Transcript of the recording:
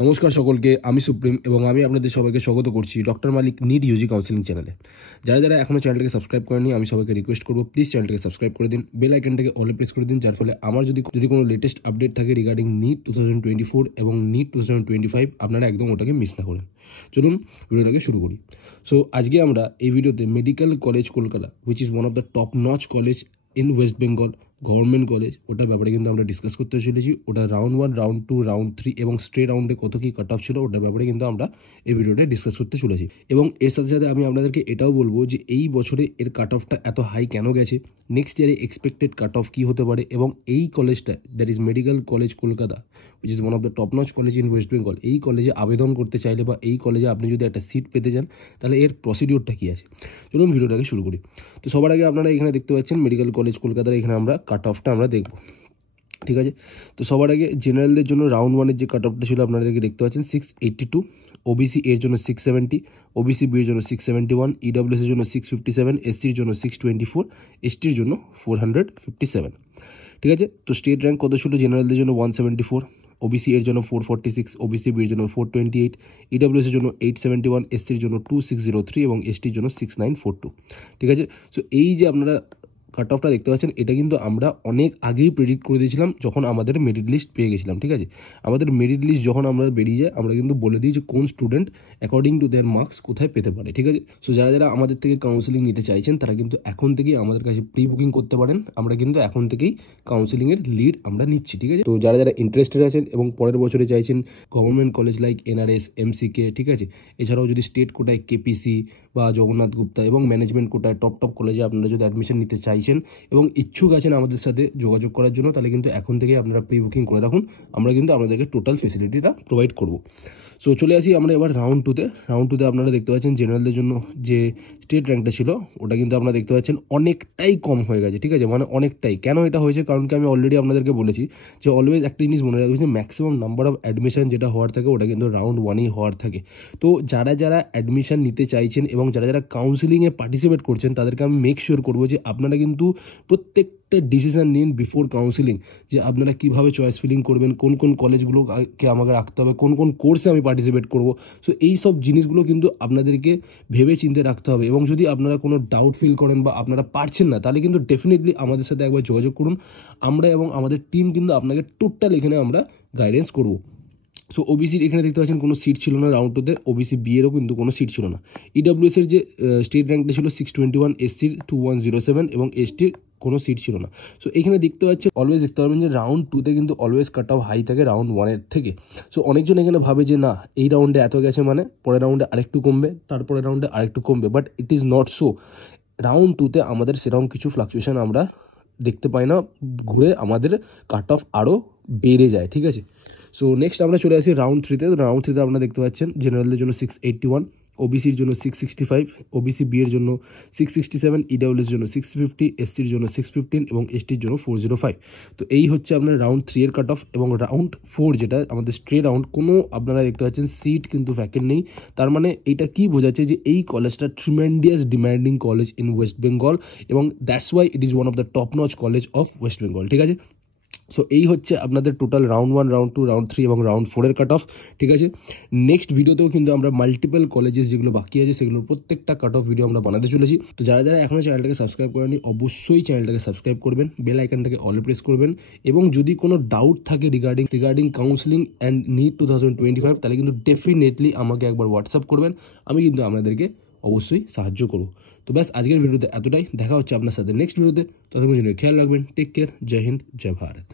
নমস্কার সকলকে, আমি সুপ্রিম এবং আমি আপনাদের সবাইকে স্বাগত করছি ডক্টর মালিক নিট ইউজি কাউন্সিলিং চ্যানেলে। যারা এখনও চ্যানেলটাকে সাবস্ক্রাইব করেনি, আমি সবাইকে রিকোয়েস্ট করবো প্লিজ চ্যানেলটাকে সাবস্ক্রাইব করে দিন, বেল আইকনটাকে অলে প্রেস করে দিন, যার ফলে আমার যদি কোনো লেটেস্ট আপডেট থাকে রিগার্ডিং নিট 2024 এবং নিট 2025 আপনারা একদম ওটাকে মিস না করেন। চলুন ভিডিওটাকে শুরু করি। সো আজকে আমরা এই ভিডিওতে medical college Kolkata which is one of the top notch college in West Bengal, government college, ওটার ব্যাপারে কিন্তু আমরা ডিসকাস করতে চলেছি। ওটা রাউন্ড 1, রাউন্ড 2, রাউন্ড 3 এবং স্ট্রে রাউন্ডে কত কী কাট অফ ছিল ওটার ব্যাপারে কিন্তু আমরা এই ভিডিওটা ডিসকাস করতে চলেছি। এবং এর সাথে সাথে আমি আপনাদেরকে এটাও বলবো যে এই বছরে এর কাট অফটা এত হাই কেন গেছে, নেক্সট ইয়ারে এক্সপেক্টেড কাট অফ কী হতে পারে, এবং এই কলেজটা that is medical college Kolkata which is one of the top notch college in West Bengal, এই কলেজে আবেদন করতে চাইলে বা এই কলেজে আপনি যদি একটা সিট পেতে চান তাহলে এর প্রসিডিওরটা কী আছে। চলুন ভিডিওটাকে শুরু করি। তো সবার আগে আপনারা এখানে দেখতে পাচ্ছেন মেডিকেল কলেজ কলকাতার এখানে আমরা কাট অফটা আমরা দেখব, ঠিক আছে। তো সবার আগে জেনারেলদের জন্য রাউন্ড 1-এর যে কাট অফটা ছিল আপনাদেরকে দেখতে পাচ্ছেন 682, ওবিসি এর জন্য 670, ওবিসি বি এর জন্য 671, ইডব্লিউএস এর জন্য 657, এসসির জন্য 624, এসটির জন্য 457, ঠিক আছে। তো স্টেট র্যাঙ্ক কত ছিল জেনারেলদের জন্য 174, ওবিসি এর জন্য 446, ওবিসি বি এর জন্য 428, ইডব্লিউএস এর জন্য 871, এসসির জন্য 2603 এবং এসটির জন্য 6942, ঠিক আছে। সো এই যে আপনারা কাট অফটা দেখতে পাচ্ছেন এটা কিন্তু আমরা অনেক আগেই প্রেডিক্ট করে দিয়েছিলাম যখন আমাদের মেরিট লিস্ট পেয়ে গেছিলাম, ঠিক আছে। আমাদের মেরিট লিস্ট যখন আমরা বেরিয়ে যায় আমরা কিন্তু বলে দিই যে কোন student according to their marks কোথায় পেতে পারে, ঠিক আছে। সো যারা আমাদের থেকে কাউন্সিলিং নিতে চাইছেন তারা কিন্তু এখন থেকেই আমাদের কাছে প্রি বুকিং করতে পারেন। আমরা কিন্তু এখন থেকেই কাউন্সিলিংয়ের লিড আমরা নিচ্ছি, ঠিক আছে। তো যারা ইন্টারেস্টেড আছেন এবং পরের বছরে চাইছেন গভর্নমেন্ট কলেজ লাইক এনআরএস, এমসিকে, ঠিক আছে, এছাড়াও যদি স্টেট কোটায় কেপিসি বা জগন্নাথ গুপ্তা এবং ম্যানেজমেন্ট কোটায় টপ কলেজে আপনারা যদি অ্যাডমিশন নিতে চাইছেন এবং ইচ্ছুক আছেন আমাদের সাথে যোগাযোগ করার জন্য, তাহলে কিন্তু এখন থেকে আপনারা প্রি বুকিং করে রাখুন। আমরা কিন্তু আপনাদেরকে টোটাল ফেসিলিটিটা প্রোভাইড করব। সো চলে আসি আমরা এবার রাউন্ড 2-তে। রাউন্ড 2-তে আপনারা দেখতে পাচ্ছেন জেনারেলদের জন্য যে স্টেট র্যাঙ্কটা ছিল ওটা কিন্তু আপনারা দেখতে পাচ্ছেন অনেকটাই কম হয়ে গেছে, ঠিক আছে, মানে অনেকটাই। কেন এটা হয়েছে, কারণ কি আমি অলরেডি আপনাদেরকে বলেছি যে অলওয়েজ একটা জিনিস মনে রাখবেন যে ম্যাক্সিমাম নাম্বার অফ অ্যাডমিশন যেটা হওয়ার থাকে ওটা কিন্তু রাউন্ড 1-এই হওয়ার থাকে। তো যারা অ্যাডমিশন নিতে চাইছেন এবং যারা কাউন্সিলিংয়ে পার্টিসিপেট করছেন তাদেরকে আমি মেক শিওর করবো যে আপনারা কিন্তু প্রত্যেকটা ডিসিশন নিন বিফোর কাউন্সিলিং, যে আপনারা কীভাবে চয়েস ফিলিং করবেন, কোন কলেজগুলোকে আমাকে রাখতে হবে, কোন কোর্সে আমি পার্টিসিপেট করবো। সো এই সব জিনিসগুলো কিন্তু আপনাদেরকে ভেবে চিন্তে রাখতে হবে। এবং যদি আপনারা কোনো ডাউট ফিল করেন বা আপনারা পারছেন না তাহলে কিন্তু ডেফিনেটলি আমাদের সাথে একবার যোগাযোগ করুন। আমরা এবং আমাদের টিম কিন্তু আপনাকে টোটাল এখানে আমরা গাইডেন্স করবো। সো ওবিসির এখানে দেখতে পাচ্ছেন কোনো সিট ছিল না রাউন্ড 2-তে, ওবিসি বি এরও কিন্তু কোনো সিট ছিল না। ইডব্লিউএস এর যে স্টেট র্যাঙ্কটা ছিল 621, এসসির 2107 এবং এসটির কোনো সিট ছিল না। সো এখানে দেখতে পাচ্ছেন অলওয়েজ দেখতে পারবেন যে রাউন্ড 2-তে কিন্তু অলওয়েজ কাট অফ হাই থাকে রাউন্ড 1-এর থেকে। সো অনেকজন এখানে ভাবে যে না এই রাউন্ডে এত গেছে মানে পরের রাউন্ডে আরেকটু কমবে, তারপরে রাউন্ডে আরেকটু কমবে, but it is not so. Round 2-তে আমাদের সেরকম কিছু ফ্লাকচুয়েশন আমরা দেখতে পাই না, ঘুরে আমাদের কাট অফ আরও বেড়ে যায়, ঠিক আছে। সো নেক্সট আমরা চলে আসি রাউন্ড 3-তে। রাউন্ড 3-তে আপনারা দেখতে পাচ্ছেন জেনারেলদের জন্য 681, ওবিসির জন্য 665, ওবিসি বি এর জন্য 667, ইডব্লিউএস জন্য 650, এসটির জন্য 615 এবং এসটির জন্য 405। তো এই হচ্ছে আপনার রাউন্ড 3-এর কাট অফ। এবং রাউন্ড 4 যেটা আমাদের স্ট্রে রাউন্ড, কোনো আপনারা দেখতে পাচ্ছেন সিট কিন্তু ভ্যাকেন্ট নেই। তার মানে এটা কি বোঝাচ্ছে যে এই কলেজটা tremendous demanding college in West Bengal এবং that's why it is one of the top notch college of West Bengal, ঠিক আছে। সো এই হচ্ছে আপনাদের টোটাল রাউন্ড 1, রাউন্ড 2, রাউন্ড 3 এবং রাউন্ড 4-এর কাট অফ, ঠিক আছে। নেক্সট ভিডিওতেও কিন্তু আমরা মাল্টিপল কলেজেস যেগুলো বাকি আছে সেগুলোর প্রত্যেকটা কাট অফ ভিডিও আমরা বানাতে চলেছি। তো যারা এখনও চ্যানেলটাকে সাবস্ক্রাইব করেনি অবশ্যই চ্যানেলটাকে সাবস্ক্রাইব করবেন, বেল আইকনটাকে অল প্রেস করবেন। এবং যদি কোনো ডাউট থাকে রিগার্ডিং কাউন্সিলিং অ্যান্ড নিট 2025 তাহলে কিন্তু ডেফিনেটলি আমাকে একবার হোয়াটসঅ্যাপ করবেন, আমি কিন্তু আপনাদেরকে অবশ্যই সাহায্য করবো। তো ব্যাস আজকের ভিডিওতে এতটাই, দেখা হচ্ছে আপনার সাথে নেক্সট ভিডিওতে। ততক্ষণ জন্য খেয়াল রাখবেন, টেক কেয়ার, জয় হিন্দ, জয় ভারত।